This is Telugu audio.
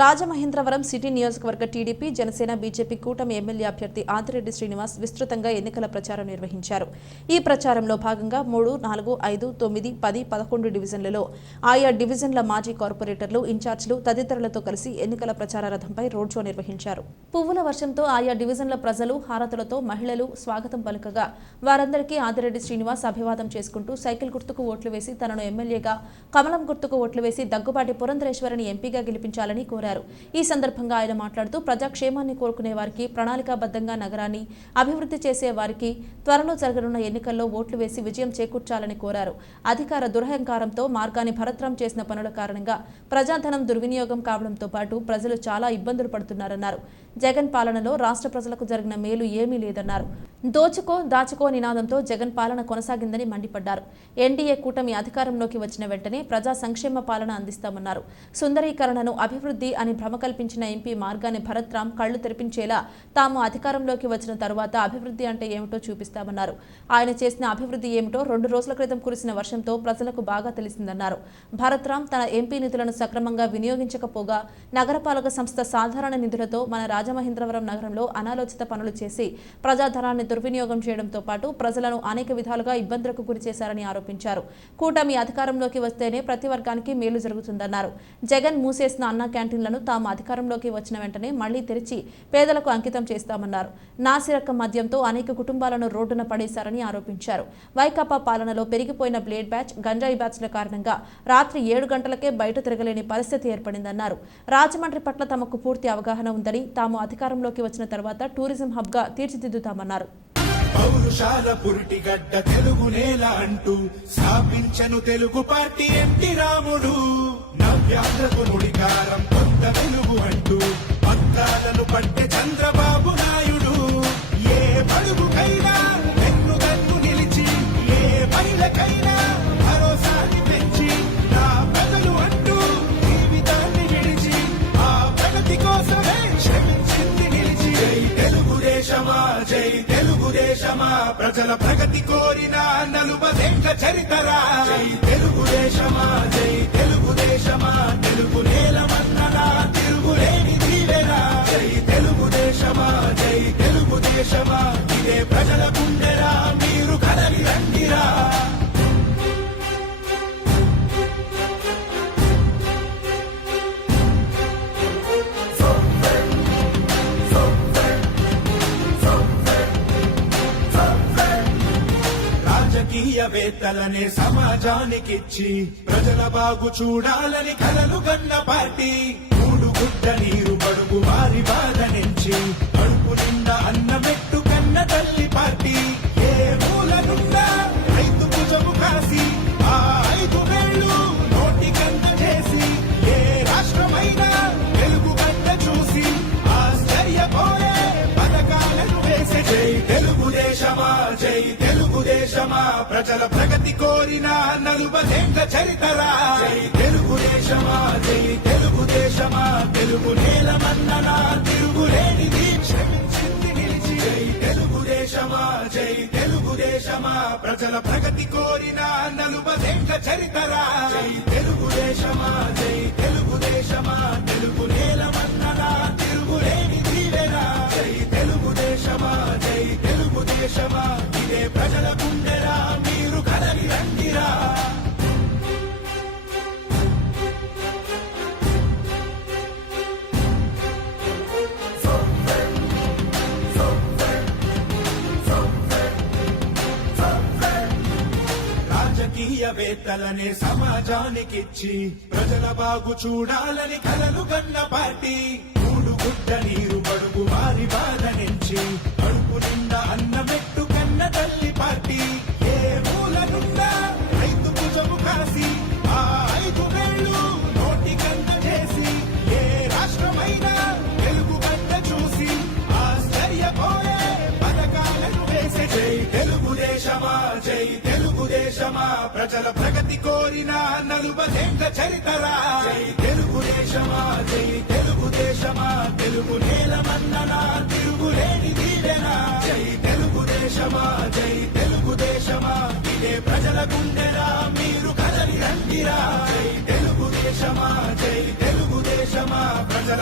రాజమహేంద్రవరం సిటీ నియోజకవర్గ టీడీపీ, జనసేన, బీజేపీ కూటమి ఎమ్మెల్యే అభ్యర్థి ఆదిరెడ్డి శ్రీనివాస్ విస్తృతంగా ఎన్నికల ప్రచారం నిర్వహించారు. ఈ ప్రచారంలో భాగంగా 3, 4, 5, 9, 10, 11 డివిజన్లలో ఆయా డివిజన్ల మాజీ కార్పొరేటర్లు, ఇన్ఛార్జీలు తదితరులతో కలిసి ఎన్నికల ప్రచార రథంపై రోడ్ షో నిర్వహించారు. పువ్వుల వర్షంతో ఆయా డివిజన్ల ప్రజలు, హారతులతో మహిళలు స్వాగతం పలుకగా వారందరికీ ఆదిరెడ్డి శ్రీనివాస్ అభివాదం చేసుకుంటూ సైకిల్ గుర్తుకు ఓట్లు వేసి తనను ఎమ్మెల్యేగా, కమలం గుర్తుకు ఓట్లు వేసి దగ్గుబాటి పురంధరేశ్వరిని ఎంపీగా గెలిపించాలని కోరారు. ఈ సందర్భంగా ఆయన మాట్లాడుతూ ప్రజాక్షేమాన్ని కోరుకునే వారికి, ప్రణాళికాబద్ధంగా నగరాన్ని అభివృద్ధి చేసే వారికి త్వరలో జరగనున్న ఎన్నికల్లో ఓట్లు వేసి విజయం చేకూర్చాలని కోరారు. అధికార దురహంకారంతో మార్గాన్ని భరత్రం చేసిన పనుల కారణంగా ప్రజాధనం దుర్వినియోగం కావడంతో పాటు ప్రజలు చాలా ఇబ్బందులు పడుతున్నారన్నారు. జగన్ పాలనలో రాష్ట్ర ప్రజలకు జరిగిన మేలు ఏమీ లేదన్నారు. దోచుకో దాచుకో నినాదంతో జగన్ పాలన కొనసాగిందని మండిపడ్డారు. ఎన్డీఏ కూటమి అధికారంలోకి వచ్చిన వెంటనే ప్రజా సంక్షేమ పాలన అందిస్తామన్నారు. సుందరీకరణను అభివృద్ధి అని భ్రమ కల్పించిన ఎంపీ మార్గాన్ని భరత్రామ్ కళ్లు తెరిపించేలా తాము అధికారంలోకి వచ్చిన తరువాత అభివృద్ధి అంటే ఏమిటో చూపిస్తామన్నారు. ఆయన చేసిన అభివృద్ధి ఏమిటో 2 రోజుల క్రితం కురిసిన వర్షంతో ప్రజలకు బాగా తెలిసిందన్నారు. భరత్రామ్ తన ఎంపీ నిధులను సక్రమంగా వినియోగించకపోగా నగరపాలక సంస్థ సాధారణ నిధులతో మన రాజమహేంద్రవరం నగరంలో అనాలోచిత పనులు చేసి ప్రజాధనాన్ని దుర్వినియోగం చేయడంతో పాటు ప్రజలను అనేక విధాలుగా ఇబ్బందులకు గురిచేశారని ఆరోపించారు. కూటమి అధికారంలోకి వస్తేనే ప్రతి వర్గానికి మేలు జరుగుతుందన్నారు. జగన్ మూసేసిన అన్న క్యాంటీన్లను తాము అధికారంలోకి వచ్చిన వెంటనే మళ్లీ తెరిచి పేదలకు అంకితం చేస్తామన్నారు. నాసిరకం మద్యంతో అనేక కుటుంబాలను రోడ్డున పడేశారని ఆరోపించారు. వైకాపా పాలనలో పెరిగిపోయిన బ్లేడ్ బ్యాచ్, గంజాయి బ్యాచ్ల కారణంగా రాత్రి 7 గంటలకే బయట తిరగలేని పరిస్థితి ఏర్పడిందన్నారు. రాజమండ్రి పట్ల తమకు పూర్తి అవగాహన ఉందని, తాము అధికారంలోకి వచ్చిన తర్వాత టూరిజం హబ్ గా తీర్చిదిద్దుతామన్నారు. పౌరుషాల పురిటిగడ్డ తెలుగు నేల అంటూ స్థాపించను తెలుగు పార్టీ ఎన్టీ రాముడు. నవ్యాంధ్రకు నుడికారం కొత్త వెలుగు అంటూ పత్రాలను పట్టే చంద్రబాబు నాయుడు. ఏ పడుగుకైనా వెన్నుదన్ను నిలిచి, ఏ మహిళకైనా భరోసాని పెంచి, నా ప్రజలు అంటూ జీవితాన్ని విడిచి ఆ ప్రగతి కోసమే శ్రమించింది నిలిచి. జై తెలుగుదేశమా, జై తెలుగుదేశమా, ప్రజల ప్రగతి కోరిన 40 చరితరా. జై తెలుగుదేశమా, జై తెలుగుదేశమా, తెలుగు నేల మన్ననా తిరుగులేని దీవెనా. జై తెలుగుదేశమా, జై తెలుగుదేశమా, ఇదే ప్రజల గుండెరా, మీరు కదలి రండిరా. రాజకీయవేత్తలనే సమాజానికిచ్చి ప్రజల బాగు చూడాలని కలలు కన్న పార్టీ. 3 గుడ్డ నీరు బడుగు వారి బాధ నుంచి కడుపు నిండా అన్నమెట్టు కన్న తల్లి పార్టీ. ఏ మూలనున్నా రైతు భుజము కాసి ఆ 5 వేళ్లు నోటి కన్న చేసి, ఏ రాష్ట్రమైనా తెలుగు గడ్డ చూసి ఆశ్చర్యపోయే పథకాలను వేసే. జై తెలుగుదేశమా, జై తెలుగుదేశమా, ప్రజల ప్రగతి కోరిన 40 చరితరా. జై తెలుగుదేశమా, జై తెలుగుదేశమా, తెలుగు నేల మన్ననా తిరుగులేనిది శ్రమించింది నిలిచి. జై తెలుగుదేశమా, జై తెలుగుదేశమా, ప్రజల ప్రగతి కోరిన 40 చరితరా. జై తెలుగుదేశమా, జై తెలుగుదేశమా, తెలుగు నేల మన్ననా తిరుగులేని దీవెనా. జై తెలుగుదేశమా, జై తెలుగుదేశమా, ఇదే ప్రజల గుండెరా, మీరు కదలి రండిరా. రాజకీయవేత్తలనే సమాజానికిచ్చి ప్రజల బాగు చూడాలని కలలు కన్న పార్టీ. 3 గుడ్డ నీరు బడుగు వారి బాధ నుంచి కడుపు నిండా అన్నమెట్టు కన్న తల్లి పార్టీ. ఏ మూలనున్నా రైతు భుజము కాసి ఆ 5 వేళ్లు నోటి కన్న చేసి, ఏ రాష్ట్రమైనా తెలుగు గడ్డ చూసి ఆశ్చర్యపోయే పథకాలను వేసే. జై తెలుగుదేశమా, జై తెలుగుదేశమా, ప్రజల ప్రగతి కోరిన 40 చరితరా. జై తెలుగుదేశమా, జై తెలుగుదేశమా, తెలుగు నేల మన్ననా తిరుగులేని దీవెనా. జై తెలుగుదేశమా, జై తెలుగుదేశమా, ఇదే ప్రజల గుండెరా, మీరు కదలి రండిరా. జై తెలుగుదేశమా, జై తెలుగుదేశమా. పక్షమా ప్రజల